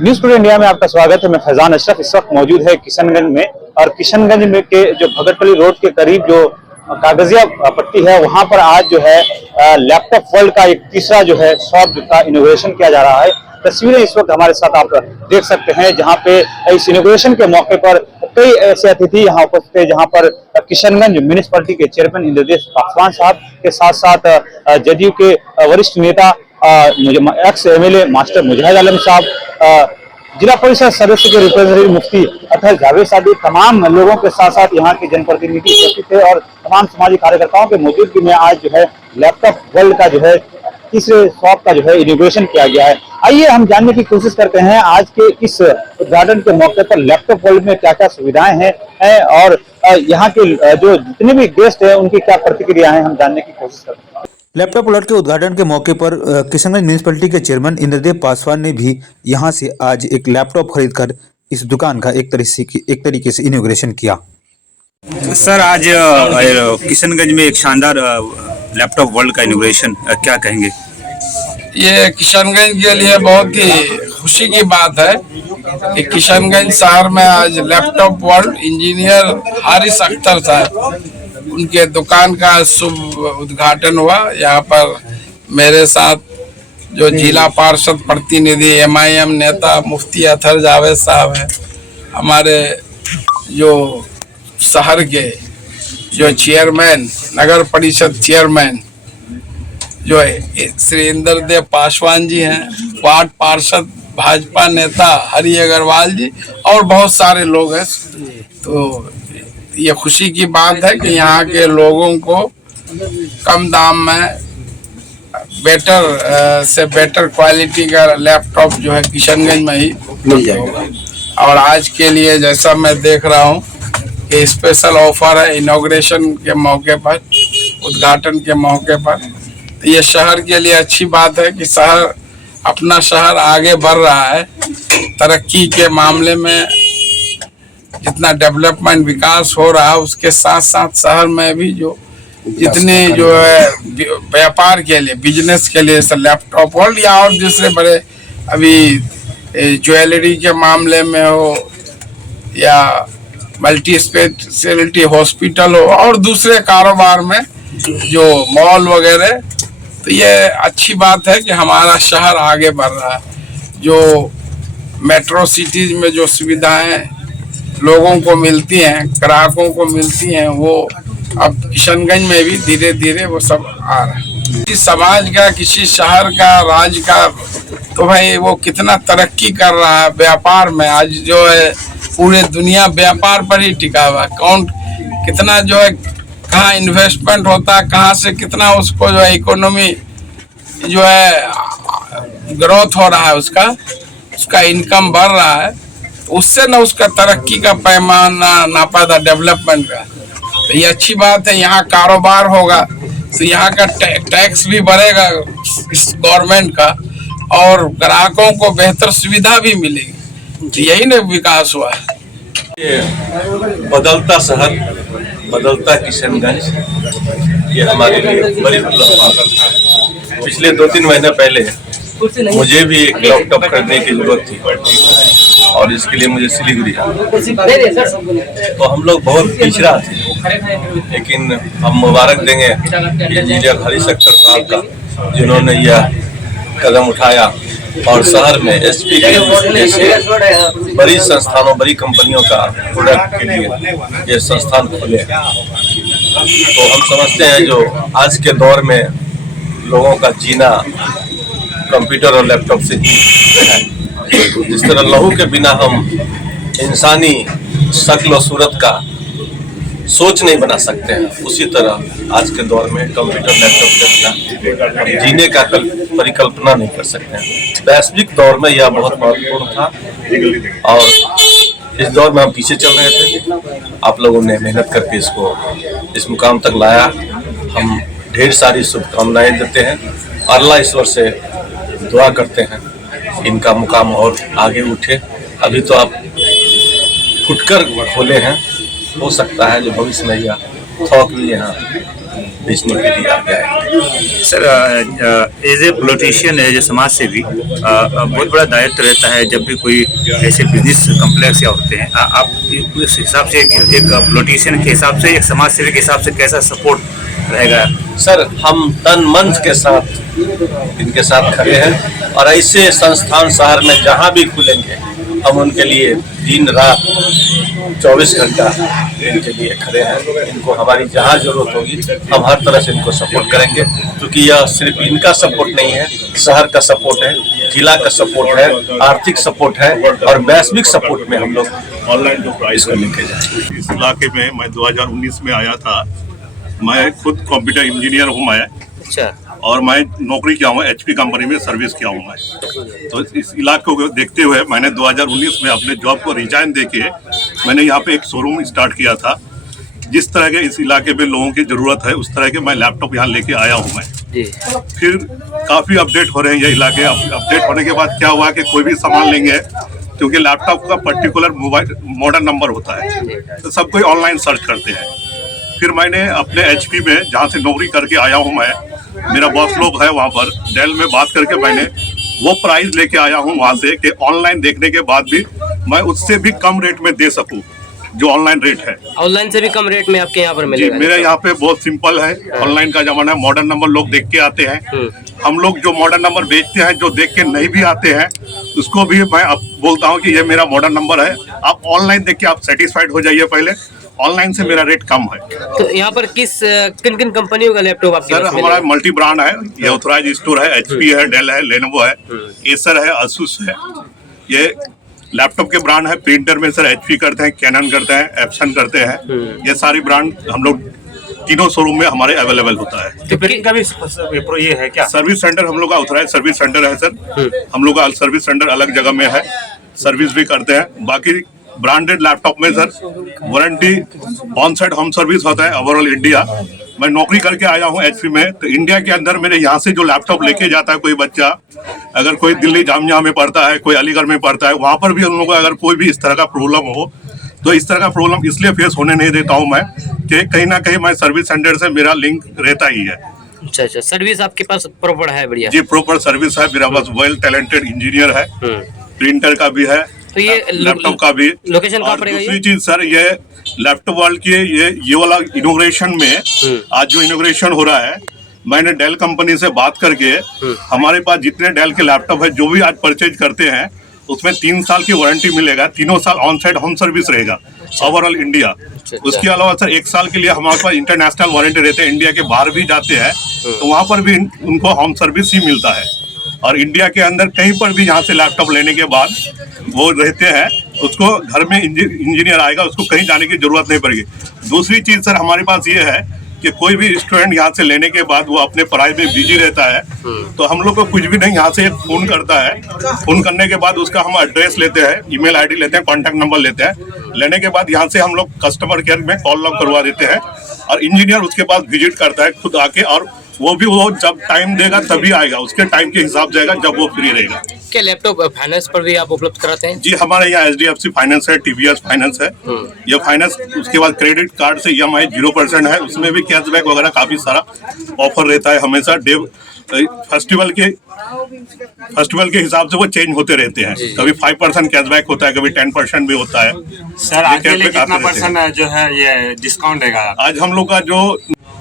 News today India में आपका स्वागत है। मैं फैजान अशरफ इस वक्त मौजूद है किशनगंज में, और किशनगंज में के जो भगतपल्ली रोड के करीब जो कागजिया पट्टी है, वहां पर आज जो है लैपटॉप वर्ल्ड का एक तीसरा जो है शॉप का इनोग्रेशन किया जा रहा है। तस्वीरें इस वक्त हमारे साथ आप देख सकते हैं, जहां पे इस इनोग्रेशन के मौके पर कई ऐसे अतिथि यहाँ उपस्थित थे, जहां पर किशनगंज म्युनिसिपैलिटी के चेयरमैन इंद्रदेश पासवान साहब के साथ साथ जदयू के वरिष्ठ नेता एक्स एमएलए मास्टर मुजाहिद आलम साहब, जिला परिषद सदस्य के रिप्रेजेंटेटिव मुफ्ती अतहर जावेद साहब, तमाम लोगों के साथ साथ यहाँ के जनप्रतिनिधि उपस्थित थे और तमाम समाजी कार्यकर्ताओं के मौजूदगी में आज जो है लैपटॉप वर्ल्ड का जो है तीसरे शॉप का जो है इनोग्रेशन किया गया है। आइए हम जानने की कोशिश करते हैं आज के इस उद्घाटन के मौके पर लैपटॉप वर्ल्ड में क्या क्या सुविधाएं हैं और यहाँ के जो जितने भी गेस्ट हैं उनकी क्या प्रतिक्रिया है, हम जानने की कोशिश करते हैं। लैपटॉप वर्ल्ड के उद्घाटन के मौके पर किशनगंज म्युनिसिपैलिटी के चेयरमैन इंद्रदेव पासवान ने भी यहां से आज एक लैपटॉप खरीदकर इस दुकान का एक तरीके से इनॉग्रेशन किया। सर, आज किशनगंज में एक शानदार लैपटॉप वर्ल्ड का इनॉग्रेशन, क्या कहेंगे? ये किशनगंज के लिए बहुत ही खुशी की बात है कि किशनगंज शहर में आज laptop world engineer Haris Akhtar साहब उनके दुकान का शुभ उद्घाटन हुआ। यहाँ पर मेरे साथ जो जिला पार्षद प्रतिनिधि MIM नेता मुफ्ती अतहर जावेद साहब हैं, हमारे जो शहर के जो चेयरमैन नगर परिषद चेयरमैन जो है श्री इंद्रदेव पासवान जी हैं, वार्ड पार्षद भाजपा नेता हरि अग्रवाल जी और बहुत सारे लोग हैं। तो ये खुशी की बात है कि यहाँ के लोगों को कम दाम में बेटर क्वालिटी का लैपटॉप जो है किशनगंज में ही मिल जाएगा। और आज के लिए जैसा मैं देख रहा हूँ कि स्पेशल ऑफर है इनॉग्रेशन के मौके पर, उद्घाटन के मौके पर। तो ये शहर के लिए अच्छी बात है कि अपना शहर आगे बढ़ रहा है तरक्की के मामले में। जितना डेवलपमेंट विकास हो रहा है उसके साथ साथ शहर में भी जो जितने जो है व्यापार के लिए, बिजनेस के लिए लैपटॉप वर्ल्ड या और दूसरे बड़े अभी ज्वेलरी के मामले में हो या मल्टी स्पेशलिटी हॉस्पिटल हो और दूसरे कारोबार में जो मॉल वगैरह, तो ये अच्छी बात है कि हमारा शहर आगे बढ़ रहा है। जो मेट्रो सिटीज में जो सुविधाएं लोगों को मिलती हैं, ग्राहकों को मिलती हैं, वो अब किशनगंज में भी धीरे धीरे वो सब आ रहा है। किसी समाज का, किसी शहर का, राज्य का, तो भाई वो कितना तरक्की कर रहा है व्यापार में। आज जो है पूरे दुनिया व्यापार पर ही टिका हुआ है। कौन कितना जो है कहाँ इन्वेस्टमेंट होता है, कहाँ से कितना उसको जो है इकोनॉमी जो है ग्रोथ हो रहा है, उसका इनकम बढ़ रहा है, उससे ना उसका तरक्की का पैमाना नापा था डेवलपमेंट का। तो ये अच्छी बात है। यहाँ कारोबार होगा तो यहाँ का टैक्स भी बढ़ेगा इस गवर्नमेंट का और ग्राहकों को बेहतर सुविधा भी मिलेगी। तो यही ना विकास हुआ है। बदलता शहर, बदलता किशनगंज, ये हमारे लिए बड़ी उपलब्धि। पिछले 2-3 महीने पहले मुझे भी एक लैपटॉप खरीदने की जरूरत थी और इसके लिए मुझे सिलीगुड़ी आना। तो हम लोग बहुत पिछड़ा थे, लेकिन हम मुबारक देंगे इंजीनियर हारिस अख्तर साहब का, जिन्होंने यह कदम उठाया और शहर में SP के जैसे बड़ी संस्थानों, बड़ी कंपनियों का प्रोडक्ट के लिए ये संस्थान खोले। तो हम समझते हैं जो आज के दौर में लोगों का जीना कंप्यूटर और लैपटॉप से ही है। जिस तरह लहू के बिना हम इंसानी शक्ल और सूरत का सोच नहीं बना सकते हैं, उसी तरह आज के दौर में कंप्यूटर लैपटॉप के बिना हम जीने का परिकल्पना नहीं कर सकते हैं। वैश्विक दौर में यह बहुत महत्वपूर्ण था और इस दौर में हम पीछे चल रहे थे। आप लोगों ने मेहनत करके इसको इस मुकाम तक लाया। हम ढेर सारी शुभकामनाएं देते हैं। अल्लाह ईश्वर से दुआ करते हैं इनका मुकाम और आगे उठे। अभी तो आप फुटकर खोले हैं, हो सकता है जो भविष्य में यह थोक भी यहाँ बेचने के लिए आगे आए। सर एज ए पॉलिटिशियन है जो समाज से भी बहुत बड़ा दायित्व रहता है जब भी कोई ऐसे बिजनेस कॉम्प्लेक्स या होते हैं। आप उस हिसाब से एक पॉलिटिशियन के हिसाब से, एक समाज सेवी के हिसाब से कैसा सपोर्ट रहेगा? सर हम तन मन के साथ इनके साथ खड़े हैं और ऐसे संस्थान शहर में जहाँ भी खुलेंगे हम उनके लिए दिन रात 24 घंटा इनके लिए खड़े हैं। इनको हमारी जहाँ जरूरत होगी हम हर तरह से इनको सपोर्ट करेंगे, क्योंकि यह सिर्फ इनका सपोर्ट नहीं है, शहर का सपोर्ट है, जिला का सपोर्ट है, आर्थिक सपोर्ट है और वैश्विक सपोर्ट में हम लोग ऑनलाइन जो प्राइस को लेके जाएंगे। इस इलाके में मैं 2019 में आया था। मैं खुद कंप्यूटर इंजीनियर हूँ मैं, अच्छा, और मैं नौकरी किया हूँ HP कंपनी में, सर्विस किया हूँ मैं। तो इस इलाके को देखते हुए मैंने 2019 में अपने जॉब को रिजाइन देके मैंने यहाँ पे एक शोरूम स्टार्ट किया था। जिस तरह के इस इलाके में लोगों की ज़रूरत है उस तरह के मैं लैपटॉप यहाँ लेके आया हूँ मैं। फिर काफ़ी अपडेट हो रहे हैं ये इलाके। अपडेट होने के बाद क्या हुआ कि कोई भी सामान लेंगे, क्योंकि लैपटॉप का पर्टिकुलर मोबाइल मॉडल नंबर होता है, तो सब कोई ऑनलाइन सर्च करते हैं। फिर मैंने अपने HP में, जहाँ से नौकरी करके आया हूँ मैं, मेरा बॉस लोग है वहाँ पर, डेल में बात करके मैंने वो प्राइस लेके आया हूँ वहाँ से कि ऑनलाइन देखने के बाद भी मैं उससे भी कम रेट में दे सकूँ जो ऑनलाइन रेट है। ऑनलाइन से भी कम रेट में आपके यहाँ पर जी, मिलेगा? मेरे यहाँ पे बहुत सिंपल है। ऑनलाइन का जमाना है, मॉडर्न नंबर लोग देख के आते हैं। हम लोग जो मॉडर्न नंबर बेचते हैं, जो देख के नहीं भी आते हैं, उसको भी मैं अब बोलता हूँ कि ये मेरा मॉडर्न नंबर है, आप ऑनलाइन देख के आप सेटिस्फाइड हो जाइए। पहले ऑनलाइन से मेरा रेट कम है। तो यहाँ पर किन किन कंपनियों का लैपटॉप आपके सर पास हमारा मल्टी ब्रांड है, ये ऑथराइज स्टोर है। HP है, डेल है, लेनोवो है, एसर है, असूस है। ये लैपटॉप के ब्रांड है। प्रिंटर में सर HP करते हैं, कैनन करते हैं, एप्सन करते हैं। ये सारी ब्रांड हम लोग तीनों शोरूम में हमारे अवेलेबल होता है। तो प्रिंट का भी ये है क्या? सर्विस सेंटर हम लोग का ऑथराइज सर्विस सेंटर है सर। हम लोग का सर्विस सेंटर अलग जगह में है, सर्विस भी करते हैं। बाकी ब्रांडेड लैपटॉप में sir warranty, on site home service होता है ओवरऑल इंडिया। मैं नौकरी करके आया हूँ HP में, तो इंडिया के अंदर मेरे यहाँ से जो लैपटॉप लेके जाता है कोई बच्चा, अगर कोई दिल्ली जामिया में पढ़ता है, कोई अलीगढ़ में पढ़ता है, वहाँ पर भी हम लोग को अगर कोई भी इस तरह का प्रॉब्लम हो, तो इस तरह का प्रॉब्लम इसलिए फेस होने नहीं देता हूँ मैं कि कहीं ना कहीं मैं सर्विस सेंटर से मेरा लिंक रहता ही है। अच्छा, सर्विस आपके पास प्रॉपर है? बढ़िया जी, प्रॉपर सर्विस है मेरा पास। वेल टैलेंटेड इंजीनियर है, प्रिंटर का भी है, तो ये लैपटॉप का भी। लोकेशन कहाँ पड़ेगा? दूसरी चीज सर, ये लैपटॉप वर्ल्ड की ये वाला इनोग्रेशन में आज जो इनोग्रेशन हो रहा है, मैंने डेल कंपनी से बात करके हमारे पास जितने डेल के लैपटॉप है जो भी आज परचेज करते हैं उसमें 3 साल की वारंटी मिलेगा। 3 साल ऑन साइट होम सर्विस रहेगा ओवरऑल इंडिया। उसके अलावा सर 1 साल के लिए हमारे पास इंटरनेशनल वारंटी रहते हैं। इंडिया के बाहर भी जाते हैं तो वहाँ पर भी उनको होम सर्विस ही मिलता है। और इंडिया के अंदर कहीं पर भी यहाँ से लैपटॉप लेने के बाद वो रहते हैं, उसको घर में इंजीनियर आएगा, उसको कहीं जाने की जरूरत नहीं पड़ेगी। दूसरी चीज सर हमारे पास ये है कि कोई भी स्टूडेंट यहाँ से लेने के बाद वो अपने पढ़ाई में बिजी रहता है, तो हम लोग को कुछ भी नहीं, यहाँ से एक फोन करता है। फोन करने के बाद उसका हम एड्रेस लेते हैं, ईमेल आईडी लेते हैं, कॉन्टैक्ट नंबर लेते हैं। लेने के बाद यहाँ से हम लोग कस्टमर केयर में कॉल लॉग करवा देते हैं और इंजीनियर उसके पास विजिट करता है खुद आके, और वो जब टाइम देगा तभी आएगा, उसके टाइम के हिसाब से आएगा जब वो फ्री रहेगा। क्या लैपटॉप फाइनेंस पर भी आप उपलब्ध कराते हैं? जी, हमारे यहाँ HDFC फाइनेंस है, TVS फाइनेंस है। ये फाइनेंस, उसके बाद क्रेडिट कार्ड से EMI 0% है, उसमें भी कैशबैक वगैरह काफी सारा ऑफर रहता है हमेशा। फेस्टिवल के हिसाब से वो चेंज होते रहते हैं। कभी 5% कैशबैक होता है, कभी 10% भी होता है। सर आज के लिए कितना परसेंट जो है ये डिस्काउंट देगा? आज हम लोग का जो,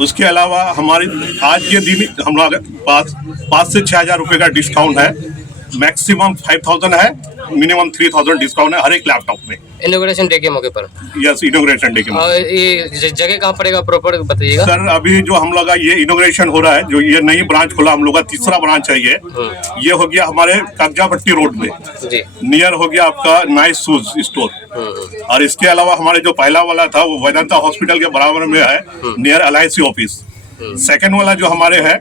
उसके अलावा हमारे आज के दिन हम लोग पास 5 से 6 हजार रुपए का डिस्काउंट है। मैक्सिमम 5000 है, मिनिमम 3000 डिस्काउंट है हर एक लैपटॉप में। इनॉग्रेशन डे के मौके पर? यस, इनॉग्रेशन डे के मौके। और ये जगह कहाँ पड़ेगा प्रॉपर बताइएगा? सर अभी जो हम लोग का ये इनॉग्रेशन हो रहा है, जो ये नई ब्रांच खुला हम लोग का, तीसरा ब्रांच है ये हो गया हमारे कागजापट्टी रोड में जी। नियर हो गया आपका नाइस शूज स्टोर। और इसके अलावा हमारे जो पहला वाला था वो वेदांता हॉस्पिटल के बराबर में है, नियर LIC ऑफिस। सेकंड वाला जो हमारे है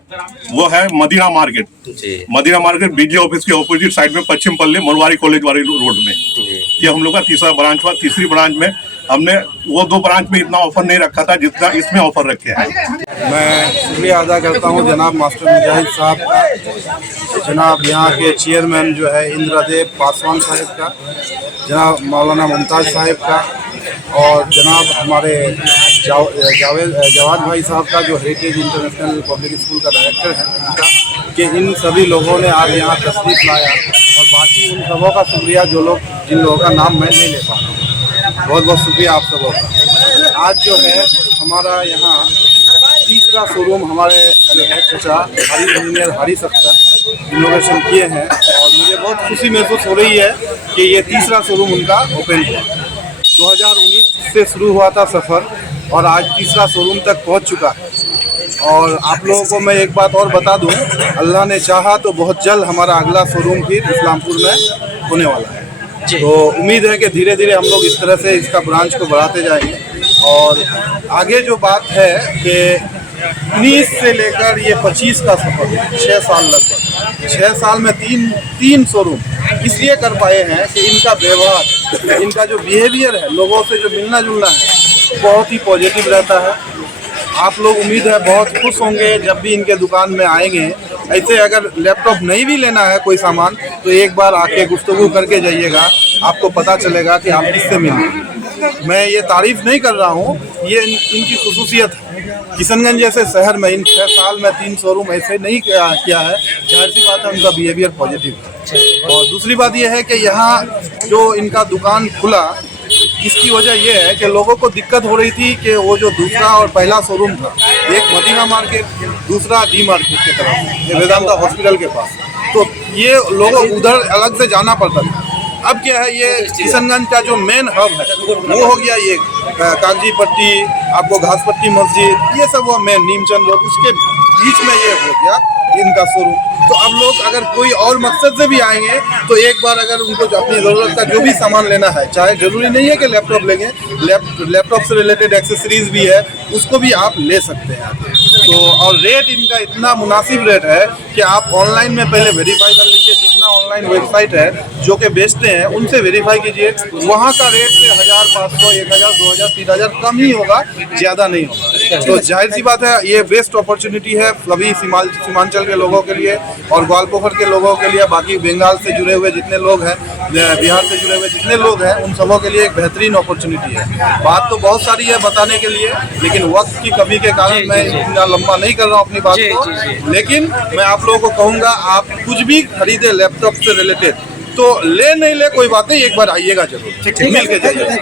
वो है Madina market. Madina market BJ office के ऑपोजिट साइड में, पश्चिम पल्ली मरवारी कॉलेज वाली रोड में। ये हम लोग का तीसरा ब्रांच हुआ। तीसरी ब्रांच में हमने वो 2 ब्रांच में इतना ऑफर नहीं रखा था जितना इसमें ऑफर रखे हैं। मैं शुक्रिया अदा करता हूँ जनाब मास्टर मुजाहिद साहब का, जनाब यहाँ के चेयरमैन जो है इंद्रदेव पासवान साहब का, जनाब मौलाना मुमताज़ साहब का, और जनाब हमारे जवाद भाई साहब का जो हेरिटेज इंटरनेशनल पब्लिक स्कूल का डायरेक्टर है उनका, कि इन सभी लोगों ने आज यहाँ तशरीफ लाया। और बाकी उन सबों का शुक्रिया जिन लोगों का नाम मैं नहीं ले पा रहा हूँ, बहुत बहुत शुक्रिया आप सबों का। आज जो है हमारा यहाँ तीसरा शोरूम हमारे जो है चाचा हारी इंजीनियर हारिस अख्तर इनोवेशन किए हैं, और मुझे बहुत खुशी महसूस हो रही है कि ये तीसरा शोरूम उनका ओपन हुआ। 2019 से शुरू हुआ था सफ़र और आज तीसरा शोरूम तक पहुंच चुका है। और आप लोगों को मैं एक बात और बता दूं, अल्लाह ने चाहा तो बहुत जल्द हमारा अगला शोरूम फिर इस्लामपुर में होने वाला है। तो उम्मीद है कि धीरे धीरे हम लोग इस तरह से इसका ब्रांच को बढ़ाते जाएंगे। और आगे जो बात है कि 19 से लेकर ये 25 का सफ़र 6 साल लगभग 6 साल में तीन शोरूम इसलिए कर पाए हैं कि इनका व्यवहार, इनका जो बिहेवियर है, लोगों से जो मिलना जुलना है, बहुत ही पॉजिटिव रहता है। आप लोग उम्मीद है बहुत खुश होंगे जब भी इनके दुकान में आएंगे। ऐसे अगर लैपटॉप नहीं भी लेना है कोई सामान तो एक बार आके गुफ्तगू करके जाइएगा, आपको पता चलेगा कि आप किससे मिलेंगे। मैं ये तारीफ़ नहीं कर रहा हूँ, ये इनकी खुसूसियत है। किशनगंज जैसे शहर में इन 6 साल में 3 शोरूम ऐसे नहीं किया है, जाहिर सी बात है उनका बिहेवियर पॉजिटिव है। और दूसरी बात यह है कि यहाँ जो इनका दुकान खुला, इसकी वजह यह है कि लोगों को दिक्कत हो रही थी कि वो जो दूसरा और पहला शोरूम था, एक मदीना मार्केट, दूसरा डी मार्केट की तरफ वेदांता हॉस्पिटल के पास, तो ये लोगों उधर अलग से जाना पड़ता था। अब क्या है, ये किशनगंज का जो मेन हब है वो हो गया ये कागजी पट्टी, आपको घास पट्टी मस्जिद, ये सब वो मेन नीमचंद रोड, उसके बीच में ये हो गया इनका शोरूम। तो अब लोग अगर कोई और मकसद से भी आएंगे तो एक बार अगर उनको अपनी ज़रूरत का जो भी सामान लेना है, चाहे ज़रूरी नहीं है कि लैपटॉप लेंगे, लैपटॉप से रिलेटेड एक्सेसरीज भी है, उसको भी आप ले सकते हैं। तो और रेट इनका इतना मुनासिब रेट है कि आप ऑनलाइन में पहले वेरीफाई कर लीजिए। जितना ऑनलाइन वेबसाइट है जो कि बेचते हैं उनसे वेरीफाई कीजिए, वहाँ का रेट से 1500, 1000, 2000, 3000 कम ही होगा, ज़्यादा नहीं होगा। तो जाहिर सी बात है ये बेस्ट अपॉर्चुनिटी है सभी सीमांचल के लोगों के लिए और ग्वालपोखर के लोगों के लिए, बाकी बंगाल से जुड़े हुए जितने लोग हैं, बिहार से जुड़े हुए जितने लोग हैं, उन सबों के लिए एक बेहतरीन अपॉर्चुनिटी है। बात तो बहुत सारी है बताने के लिए, लेकिन वक्त की कमी के कारण मैं इतना लंबा नहीं कर रहा हूँ अपनी बात को। लेकिन मैं आप लोगों को कहूँगा, आप कुछ भी खरीदे लैपटॉप से रिलेटेड तो ले नहीं ले कोई बात नहीं, एक बार आइएगा जरूर, मिल के जाइए।